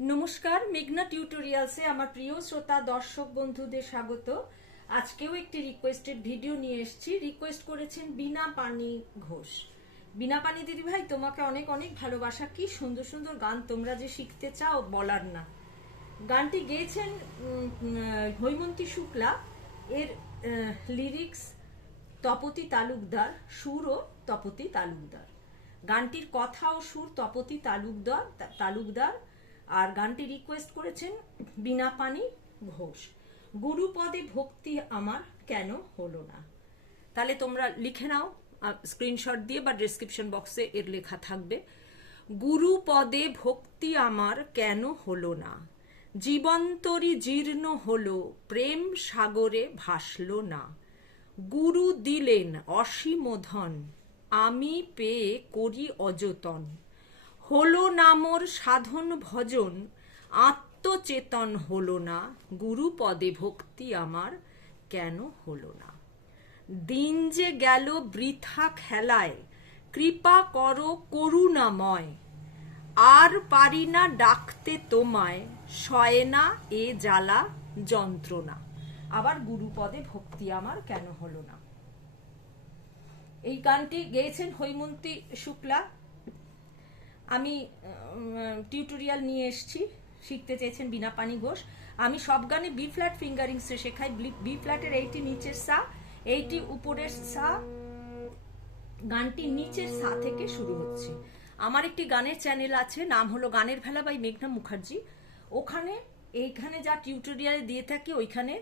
নমস্কার, মেঘনা টিউটোরিয়ালসে আমার প্রিয় শ্রোতা দর্শক বন্ধুদের স্বাগত। আজকেও একটি রিকোয়েস্টেড ভিডিও নিয়ে এসেছি। রিকোয়েস্ট করেছেন বীণা পানি ঘোষ। বীণা পানি দিদিভাই, তোমাকে অনেক অনেক ভালোবাসা। কি সুন্দর সুন্দর গান তোমরা যে শিখতে চাও বলার না। গানটি গেয়েছেন হৈমন্তী শুক্লা। এর লিরিক্স তপতি তালুকদার, সুরও তপতি তালুকদার। গানটির কথা ও সুর তপতি তালুকদার আর গানটি রিকোয়েস্ট করেছেন বীণা পানি ঘোষ। গুরুপদে ভক্তি আমার কেন হলো না। তাহলে তোমরা লিখে নাও স্ক্রিনশট দিয়ে, বা ডেসক্রিপশন বক্সে এর লেখা থাকবে। গুরুপদে ভক্তি আমার কেন হলো না, জীবন্তরী জীর্ণ হলো, প্রেম সাগরে ভাসল না। গুরু দিলেন অসীম ধন, আমি পেয়ে করি অযতন। হলো না মোর সাধন ভজন, আত্মচেতন হলো না। গুরুপদে ভক্তি আমার কেন হলো না। দিন যে গেল বৃথা খেলায়, কৃপা করো করুণাময়। আর পারি না ডাকতে তোমায়, সয় না এ জ্বালা যন্ত্রণা। আবার গুরুপদে ভক্তি আমার কেন হলো না। এই গানটি গেয়েছেন হৈমন্তী শুক্লা। আমি টিউটোরিয়াল নিয়ে এসেছি, শিখতে চেয়েছেন বীণা পানি ঘোষ। আমি সব গানে বি ফ্ল্যাট ফিঙ্গারিংসে শেখাই। বি ফ্ল্যাটের এইটি নিচের সা, এইটি উপরের সা। গানটি নিচের সা থেকে শুরু হচ্ছে। আমার একটি গানের চ্যানেল আছে, নাম হলো গানের ভেলা বাই মেঘনা মুখার্জি। এইখানে যা টিউটোরিয়ালে দিয়ে থাকি ওইখানে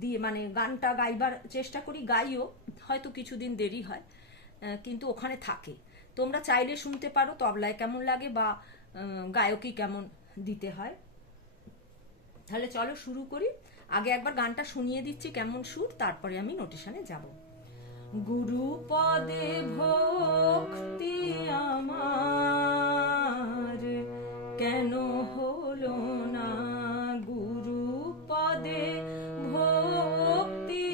দিয়ে মানে গানটা গাইবার চেষ্টা করি, গাইও, হয়তো কিছুদিন দেরি হয়, কিন্তু ওখানে থাকে। তোমরা চাইলে শুনতে পারো তবলায় কেমন লাগে বা গায়কই কেমন দিতে হয়। তাহলে চলো শুরু করি। আগে একবার গানটা শুনিয়ে দিচ্ছি কেমন সুর, তারপরে আমি নোটেশনে যাব। গুরুপদে ভক্তি আমার কেন হলো না, গুরুপদে ভক্তি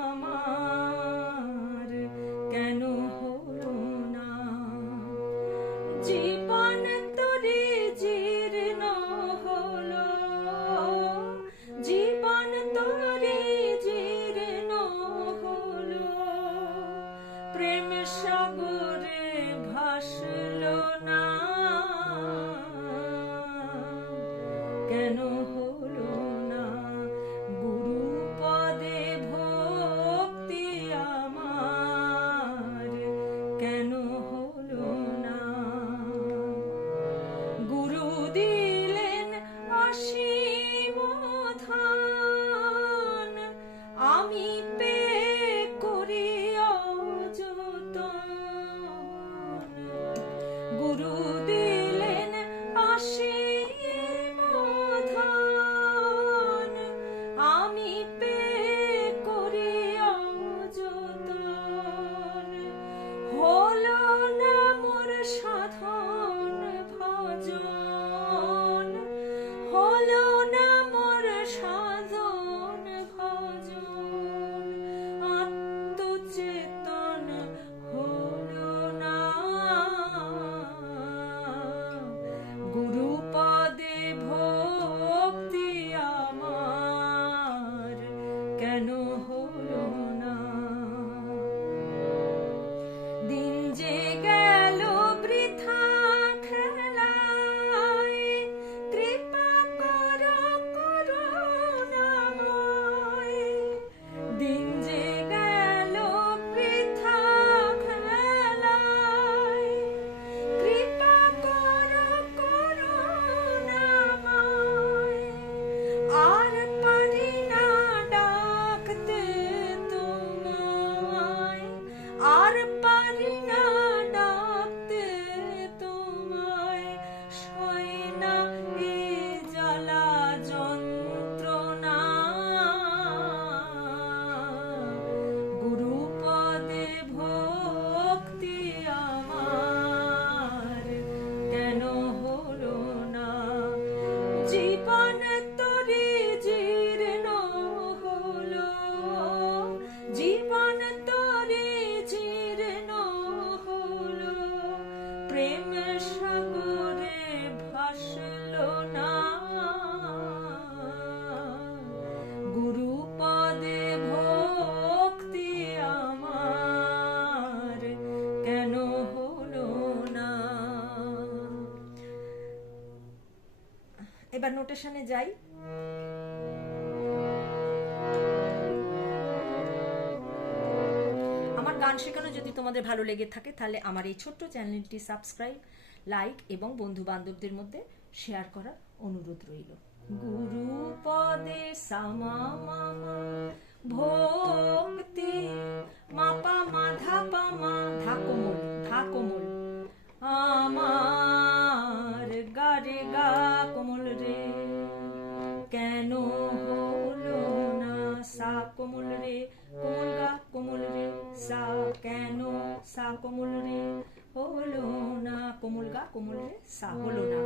আমার কেন হলো না। জীবন তরি জীর্ণ হলো, জীবন তরি জীর্ণ হলো, প্রেম সাগরে ভাসলো না। কেন হলো না, গুরুপদে ভক্তি আমার কেন হলো না। গুরু দিলেন অসীম ধন, আমি পেয়ে করি অযতন। গুরু দিলেন অসীম ধন, এবার নোটেশনে যাই। আমার গান শেখানো যদি তোমাদের ভালো লেগে থাকে তাহলে আমার এই ছোট্ট চ্যানেলটি সাবস্ক্রাইব, লাইক এবং বন্ধু বান্ধবদের মধ্যে শেয়ার করার অনুরোধ রইল। গুরু পদে সামা মামা ভক্তি মাপা মাধা পামা ধা কোমল আমার গারে গা কোমল রে, কেন হলো না সা কোমল রে, কোমল গা কোমল রে সা, কেন সা কোমল রে হলো না, কোমল গা কোমল রে সা হলো না।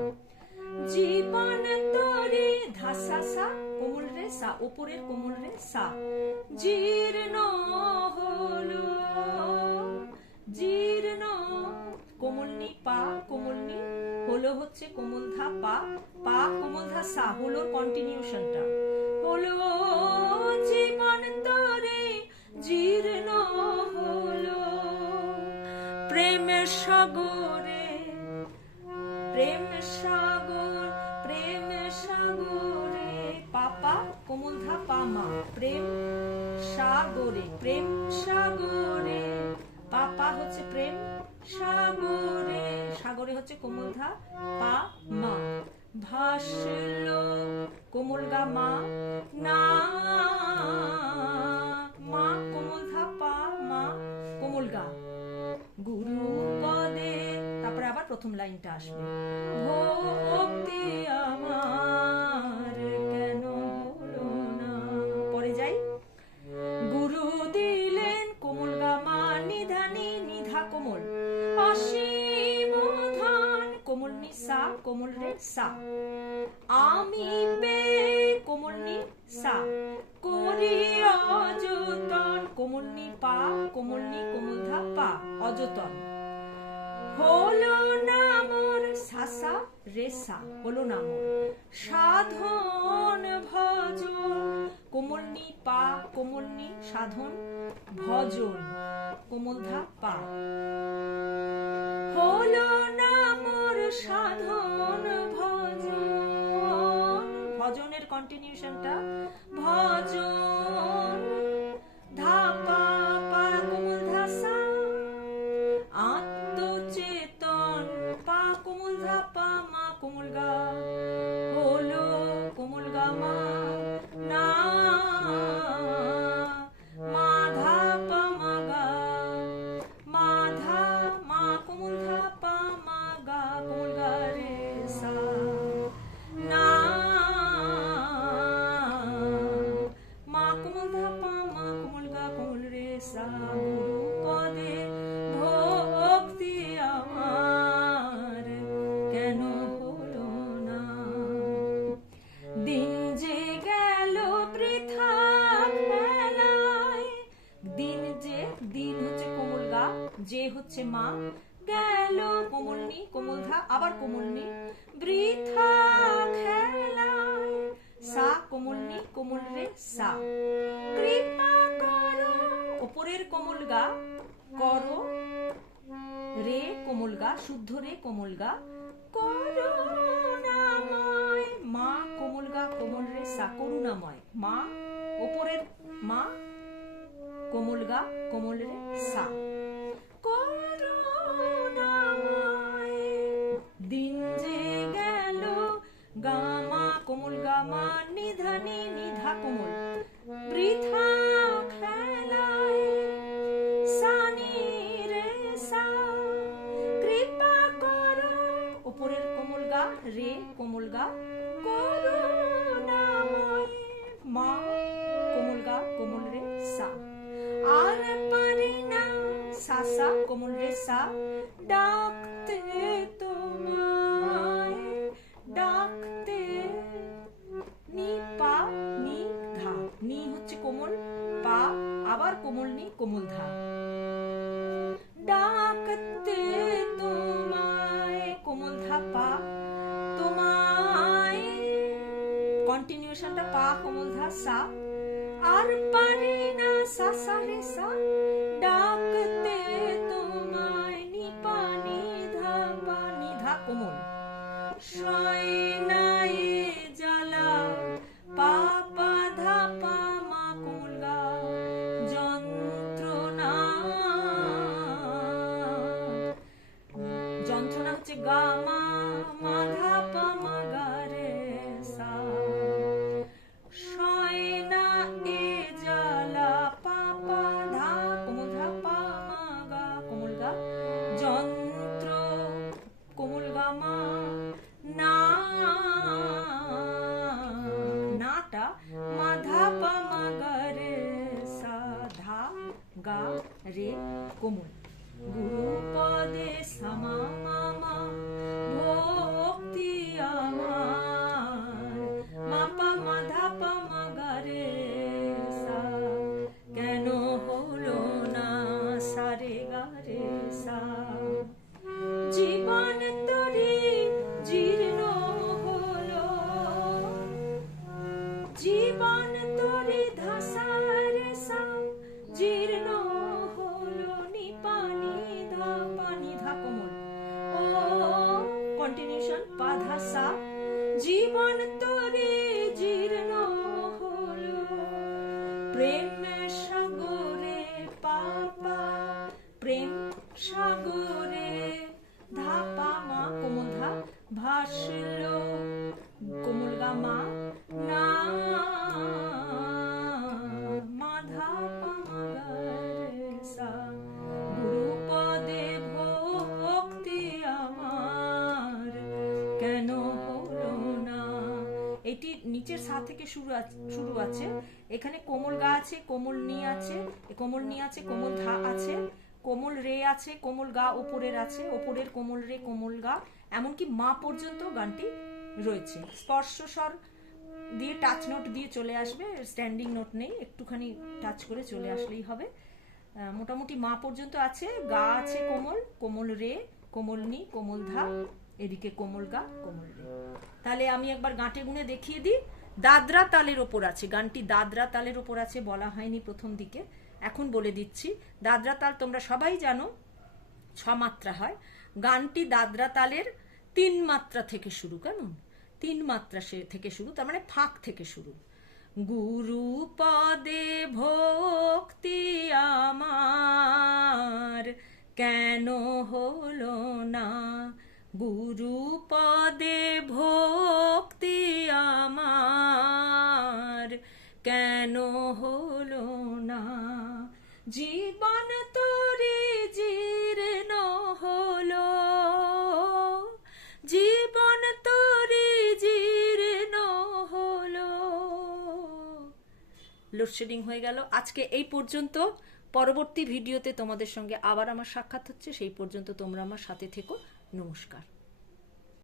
জীবন তরে ধাসা সা কোমল রে সা, ওপরের কোমল রে সা, জীর্ণ হলো, জীর্ণ কোমলনি পা, কোমলনি হলো হচ্ছে কোমল ধা পা, পা কোমল ধা সা, হলো কন্টিনিউশনটা হলো, জীবন তরে জীর্ণ হলো, প্রেম সাগরে, প্রেম সাগর, প্রেম সাগরে পাপা কোমল ধা পামা, প্রেম সাগরে, প্রেম সাগরে পাপা হচ্ছে প্রেম সাগরে, সাগরে হচ্ছে কোমল ধা পা মা, ভাসলো কোমল গা মা না, মা কোমল ধা পা মা কোমল গা, গুরু পদে, তারপরে আবার প্রথম লাইনটা আসবে, ভক্তি আমার কেন হলো না, পরে যাই, গুরু দিলেন কোমল গা মা নিধানি নিধা কোমল, অসীম ধান কোমল নি সা, কোমল রে সা, আমি পে কোমল নি সা, করি অযতন কোমল নি পা, কোমল নি কোমল ধা পা, অযতন হলো না মোর সাসা রে সা, হলো না মোর সাধন ভজন কোমল নি পা, কোমল নি সাধন ভজন কোমল ধা পা, হলো না মোর সাধন ভজন, ভজনের কন্টিনিউশনটা ভজন ধা পা পা কোমল ধা সা, আত্মচেতন পা কোমল ধা পা মা কোমল গা, হলো কোমল গা মা না, মাধা পা মা গা, মাধা মা কোমল ধা পা মা গা, কোমল গা রে সা না, মা কোমল ধা পা মা কোমল গা কোমল রে সা, গুরু পদে ভক্তি আমার কেন হলো না, দিন যে গেল বৃথা খেলায়, দিন যে, দিন হচ্ছে কোমল গা, যে হচ্ছে মা, গেল কোমল নি কোমল ধা আবার কোমল নি, বৃথা খেলায় সা কোমল নি কোমল রে সা, কৃপা করো ওপরের কোমল গা, করো রে কোমল গা, শুদ্ধ রে কোমল গা, করুণাময় মা কোমল গা কোমল রে সা, করুণাময় মা, ওপরের মা কোমল গা কোমল রে সা, করুণাময় দিন যে গেল গা মা কোমল গা মা নিধানি নিধা কোমল, বৃথা খেলায় সানি রে সা, কৃপা করো উপরের কোমল গা রে কোমল গা, করুণাময় মা কোমল গা কোমল রে সা, আর পারি না সা সা কোমল রে সা, ডাকতে তোমায়, ডাকতে নি পা নি ধা, নি হচ্ছে কোমল পা আবার কোমল নি কোমল ধা, ডাকতে তোমায় কোমল ধা পা, তোমায় কন্টিনিউশনটা পা কোমল ধা সা, আর পারি না সা সা রে সা, ডাকতে তোমায় নি পা নি ধা কোমল, শয়নায়ে কোমল। গুরুপদে সামা মামা ভক্তি আমার, মাপা মাধা পা মা রে সা, কেন হলো না সারে গা রে সা। জীবন তরি জীর্ণ হলো, জীবন তরি ধাসা রে সা, জীর্ণ হলো নি পানি ধা কোমল। ও কন্টিনিউশন পা ধা সা, জীবন তরি জীর্ণ হলো, প্রেম সাগরে পাপা, প্রেম সাগরে ধা পা মা কোমল ধা, ভাসলো কোমল গা মা না, মা ধা পা মা গা রে সা। গুরুপদে ভক্তি আমার, কেন হলো না। এটি নিচের সা থেকে শুরু আছে, এখানে কোমল গা আছে, কোমল নি আছে, কোমল নি আছে, কোমল ধা আছে, কোমল রে আছে, কোমল গা ওপরের আছে, ওপরের কোমল রে, কোমল গা, এমনকি মা পর্যন্ত গানটি রয়েছে। স্পর্শ স্বর দিয়ে টাচ নোট দিয়ে চলে আসবে, স্ট্যান্ডিং নোট নেই, একটুখানি টাচ করে চলে আসলেই হবে। মোটামুটি মা পর্যন্ত আছে, গা আছে কোমল, কোমল রে, কোমল নি, কোমল ধা, এদিকে কোমল গা, কোমল রে। তাহলে আমি একবার গাঁটে গুনে দেখিয়ে দিই। দাদরা তালের ওপর আছে, গানটি দাদরা তালের ওপর আছে, বলা হয়নি প্রথম দিকে, এখন বলে দিচ্ছি। দাদরা তাল তোমরা সবাই জানো 6 মাত্রা হয়। গানটি দাদরা তালের 3 মাত্রা থেকে শুরু। কেমন? 3 মাত্রা থেকে শুরু, তার মানে ফাঁক থেকে শুরু। গুরু পদে ভক্তি আমার, কেন হলো না। গুরু পদে ভক্তি আমার, কেন হলো না। জীবন তরি জীর্ণ হলো, জীবন তরি জীর্ণ হলো। লোডশেডিং হয়ে গেল। আজকে এই পর্যন্ত। পরবর্তী ভিডিওতে তোমাদের সঙ্গে আবার আমার সাক্ষাৎ হচ্ছে, সেই পর্যন্ত তোমরা আমার সাথে থেকো। নমস্কার।